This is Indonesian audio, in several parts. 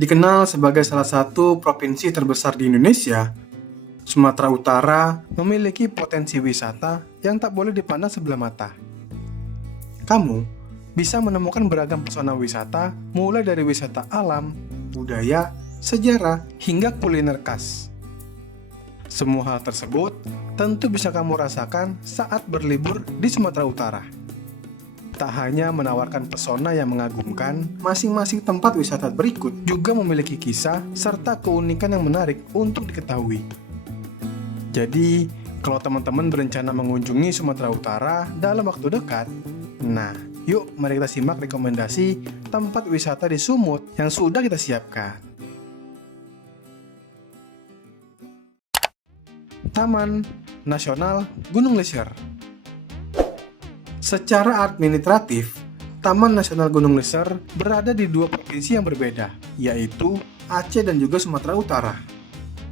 Dikenal sebagai salah satu provinsi terbesar di Indonesia, Sumatera Utara memiliki potensi wisata yang tak boleh dipandang sebelah mata. Kamu bisa menemukan beragam pesona wisata, mulai dari wisata alam, budaya, sejarah, hingga kuliner khas. Semua hal tersebut tentu bisa kamu rasakan saat berlibur di Sumatera Utara. Tak hanya menawarkan pesona yang mengagumkan, masing-masing tempat wisata berikut juga memiliki kisah serta keunikan yang menarik untuk diketahui. Jadi, kalau teman-teman berencana mengunjungi Sumatera Utara dalam waktu dekat, nah, yuk mari kita simak rekomendasi tempat wisata di Sumut yang sudah kita siapkan. Taman Nasional Gunung Leuser. Secara administratif, Taman Nasional Gunung Leuser berada di dua provinsi yang berbeda, yaitu Aceh dan juga Sumatera Utara.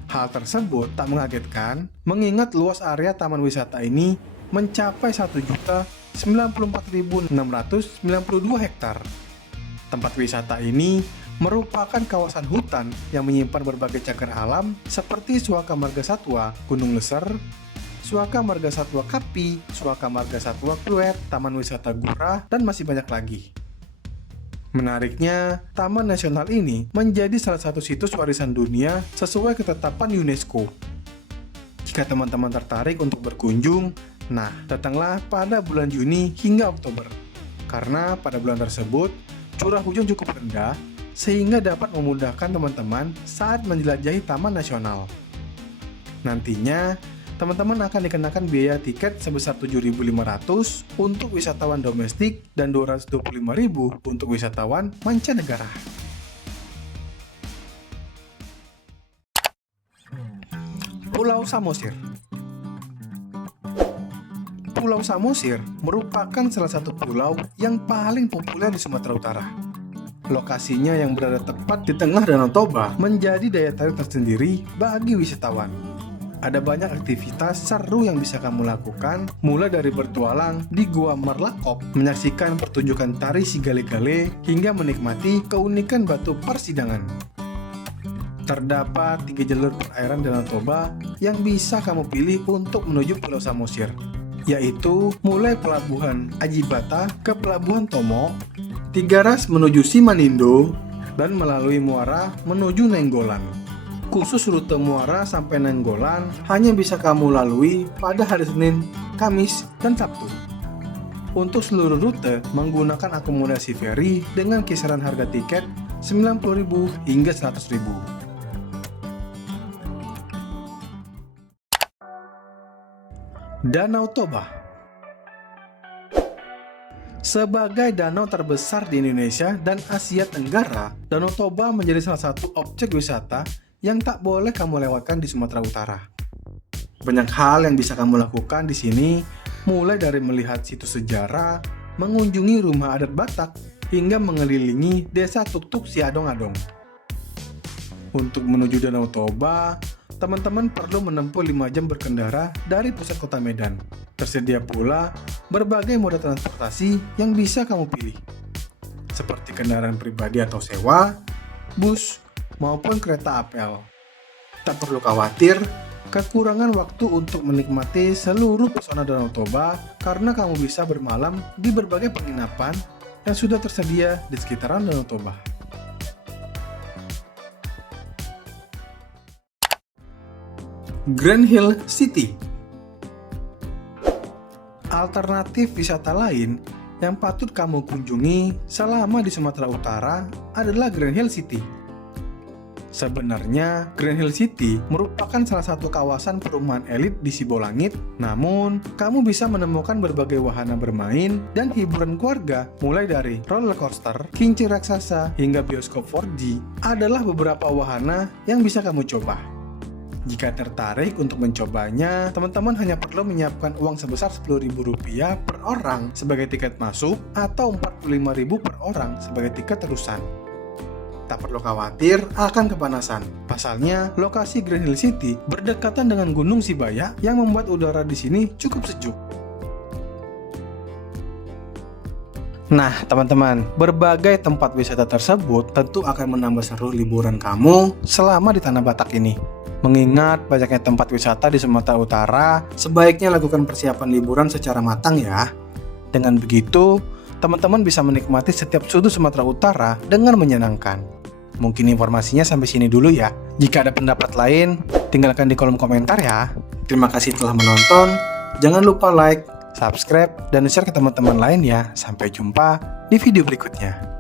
Hal tersebut tak mengagetkan, mengingat luas area taman wisata ini mencapai 1.094.692 hektar. Tempat wisata ini merupakan kawasan hutan yang menyimpan berbagai cagar alam seperti Suaka Marga Satwa Gunung Leuser, Suaka Marga Satwa Kapi, Suaka Marga Satwa Kluet, Taman Wisata Gurah, dan masih banyak lagi. Menariknya, Taman Nasional ini menjadi salah satu situs warisan dunia sesuai ketetapan UNESCO. Jika teman-teman tertarik untuk berkunjung, nah, datanglah pada bulan Juni hingga Oktober. Karena pada bulan tersebut, curah hujan cukup rendah, sehingga dapat memudahkan teman-teman saat menjelajahi Taman Nasional. Nantinya, teman-teman akan dikenakan biaya tiket sebesar 7.500 untuk wisatawan domestik dan 225.000 untuk wisatawan mancanegara. Pulau Samosir. Pulau Samosir merupakan salah satu pulau yang paling populer di Sumatera Utara. Lokasinya yang berada tepat di tengah Danau Toba menjadi daya tarik tersendiri bagi wisatawan. Ada banyak aktivitas seru yang bisa kamu lakukan, mulai dari bertualang di Gua Marlakop, menyaksikan pertunjukan tari Sigale-gale, hingga menikmati keunikan batu persidangan. Terdapat 3 jalur perairan Danau Toba yang bisa kamu pilih untuk menuju Pulau Samosir, yaitu mulai Pelabuhan Ajibata ke Pelabuhan Tomo, 3 ras menuju Simanindo, dan melalui Muara menuju Nainggolan. Khusus rute Muara sampai Nainggolan hanya bisa kamu lalui pada hari Senin, Kamis, dan Sabtu. Untuk seluruh rute menggunakan akomodasi feri dengan kisaran harga tiket 90.000 hingga 100.000. Danau Toba. Sebagai danau terbesar di Indonesia dan Asia Tenggara, Danau Toba menjadi salah satu objek wisata yang tak boleh kamu lewatkan di Sumatera Utara. Banyak hal yang bisa kamu lakukan di sini, mulai dari melihat situs sejarah, mengunjungi rumah adat Batak, hingga mengelilingi desa Tuk-Tuk Siadong-adong. Untuk menuju Danau Toba, teman-teman perlu menempuh 5 jam berkendara dari pusat kota Medan. Tersedia pula berbagai moda transportasi yang bisa kamu pilih, seperti kendaraan pribadi atau sewa, bus, maupun kereta apel. Tak perlu khawatir kekurangan waktu untuk menikmati seluruh pesona Danau Toba karena kamu bisa bermalam di berbagai penginapan yang sudah tersedia di sekitaran Danau Toba. Grand Hill City. Alternatif wisata lain yang patut kamu kunjungi selama di Sumatera Utara adalah Grand Hill City. Sebenarnya, Grand Hill City merupakan salah satu kawasan perumahan elit di Sibolangit, namun kamu bisa menemukan berbagai wahana bermain dan hiburan keluarga, mulai dari roller coaster, kincir raksasa, hingga bioskop 4D, adalah beberapa wahana yang bisa kamu coba. Jika tertarik untuk mencobanya, teman-teman hanya perlu menyiapkan uang sebesar Rp10.000 per orang sebagai tiket masuk atau Rp45.000 per orang sebagai tiket terusan. Tak perlu khawatir akan kepanasan. Pasalnya, lokasi Grand Hill City berdekatan dengan Gunung Sibaya yang membuat udara di sini cukup sejuk. Nah, teman-teman, berbagai tempat wisata tersebut tentu akan menambah seru liburan kamu selama di Tanah Batak ini. Mengingat banyaknya tempat wisata di Sumatera Utara, sebaiknya lakukan persiapan liburan secara matang ya. Dengan begitu, teman-teman bisa menikmati setiap sudut Sumatera Utara dengan menyenangkan. Mungkin informasinya sampai sini dulu ya. Jika ada pendapat lain, tinggalkan di kolom komentar ya. Terima kasih telah menonton. Jangan lupa like, subscribe, dan share ke teman-teman lain ya. Sampai jumpa di video berikutnya.